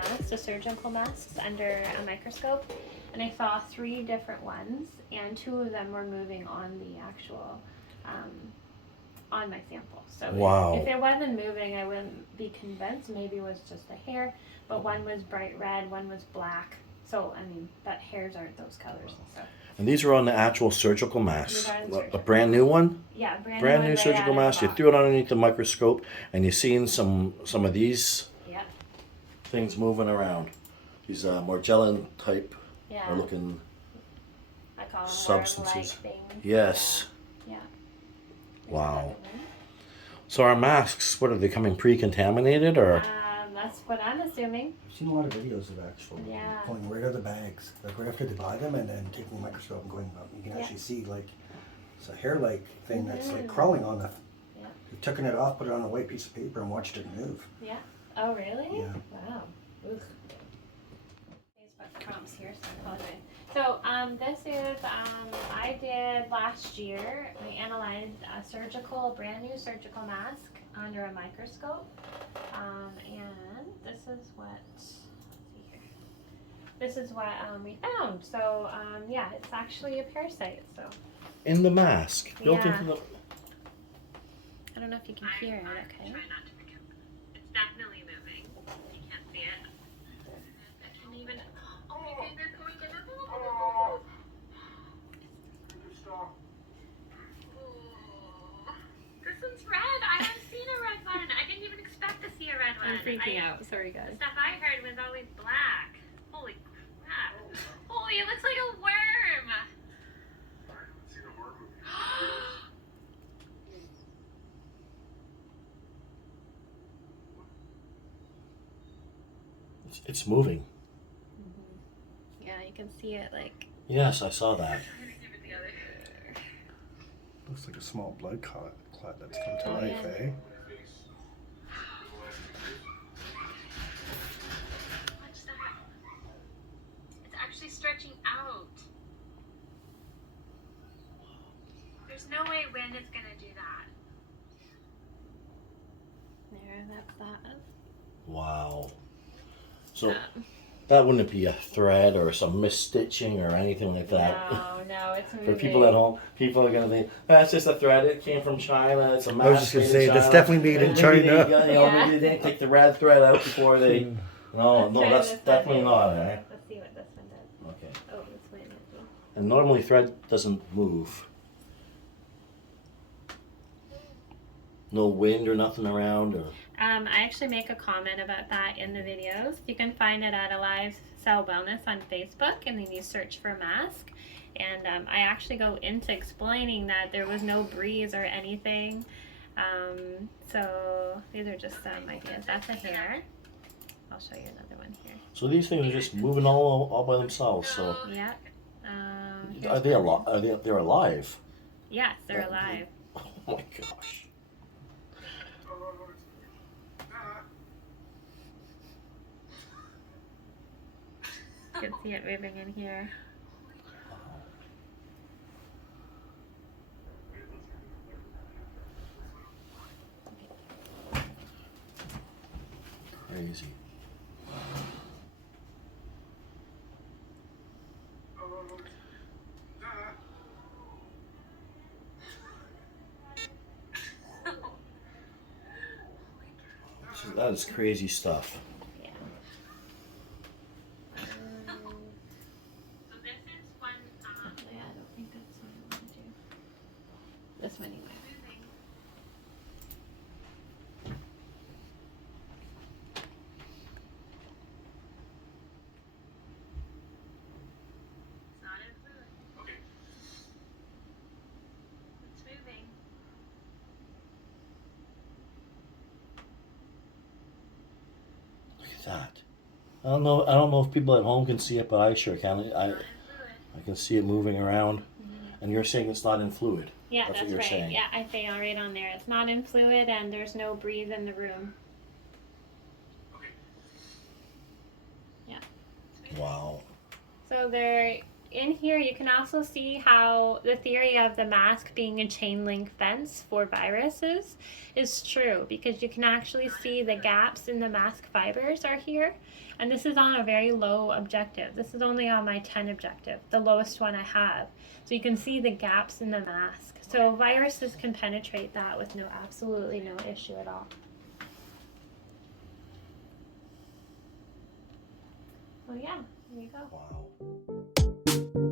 masks, the surgical masks, under a microscope, and I saw 3 different ones, and 2 of them were moving on the actual, on my sample. So wow. if it wasn't moving, I wouldn't be convinced. Maybe it was just a hair, but one was bright red, one was black. So, I mean, but hairs aren't those colors. So. And these are on the actual surgical mask. These are the A surgical brand new one? Yeah, Brand new right surgical out of mask. the You threw it underneath the microscope and you're seeing some of these Yep. things moving around. These Morgellon type Yeah. are looking I call them substances. worm-like things. Yes. Yeah. Wow. So our masks, what are they coming pre-contaminated or? That's what I'm assuming. I've seen a lot of videos of actually pulling right out of the bags, like right after they buy them, and then taking the microscope and going up. You can actually see like it's a hair-like thing that's like crawling on the. Yeah. You've taken it off, put it on a white piece of paper, and watched it move. Yeah. Oh, really? Yeah. Wow. Ugh. Facebook prompts here, so I apologize. So this is I did last year. I analyzed a brand new surgical mask under a microscope, and this is what. Let's see here. This is what we found. So yeah, it's actually a parasite. So. In the mask, built Yeah. into the. I don't know if you can hear it. Okay. Try not to pick up. It's definitely moving. You can't see it. I can't even. Oh my goodness! Oh my goodness! Oh. This one's red. I haven't seen a red one. I didn't even expect to see a red one. I'm freaking out. Sorry, The guys. stuff I heard was always black. Holy crap! Holy, it looks like a worm. It's moving. Yeah, you can see it like. Yes, I saw that. Looks like a small blood clot that's come to life, yeah. eh? Watch that. It's actually stretching out. There's no way wind is gonna do that. There, that's that. Wow. So that wouldn't be a thread or some misstitching or anything like that. No, it's moving. For people at home, people are gonna think that's just a thread. It came from China. It's a mask. I was just gonna say that's definitely made in Maybe China. Maybe they didn't take the red thread out before they. No, Let's try that's this definitely one. not. Eh? Let's see what this one does. Okay. Oh, it's way messy. And normally thread doesn't move. No wind or nothing around or. I actually make a comment about that in the videos. You can find it at Alive Cell Wellness on Facebook, and then you search for mask. And I actually go into explaining that there was no breeze or anything. So these are just some ideas. That's a hair. I'll show you another one here. So these things are just moving all by themselves. So Yeah. are they alive? They're alive. Yes, they're alive. Oh my gosh. You can see it moving in here. Crazy. That is crazy stuff. Yeah. So this is one. Yeah, I don't think that's what I want to do. This one anyway. Moving. It's not in fluid. Okay. It's moving. Look at that. I don't know if people at home can see it, but I sure can. Not in fluid. I can see it moving around. And you're saying it's not in fluid. Yeah, That's what that's you're right. saying. Yeah, I say right on there. It's not in fluid and there's no breeze in the room. Okay. Yeah. Wow. So there in here you can also see how the theory of the mask being a chain link fence for viruses is true, because you can actually see the gaps in the mask fibers are here. And this is on a very low objective. This is only on my 10 objective, the lowest one I have. So you can see the gaps in the mask. So viruses can penetrate that with absolutely no issue at all. So yeah, there you go. Wow.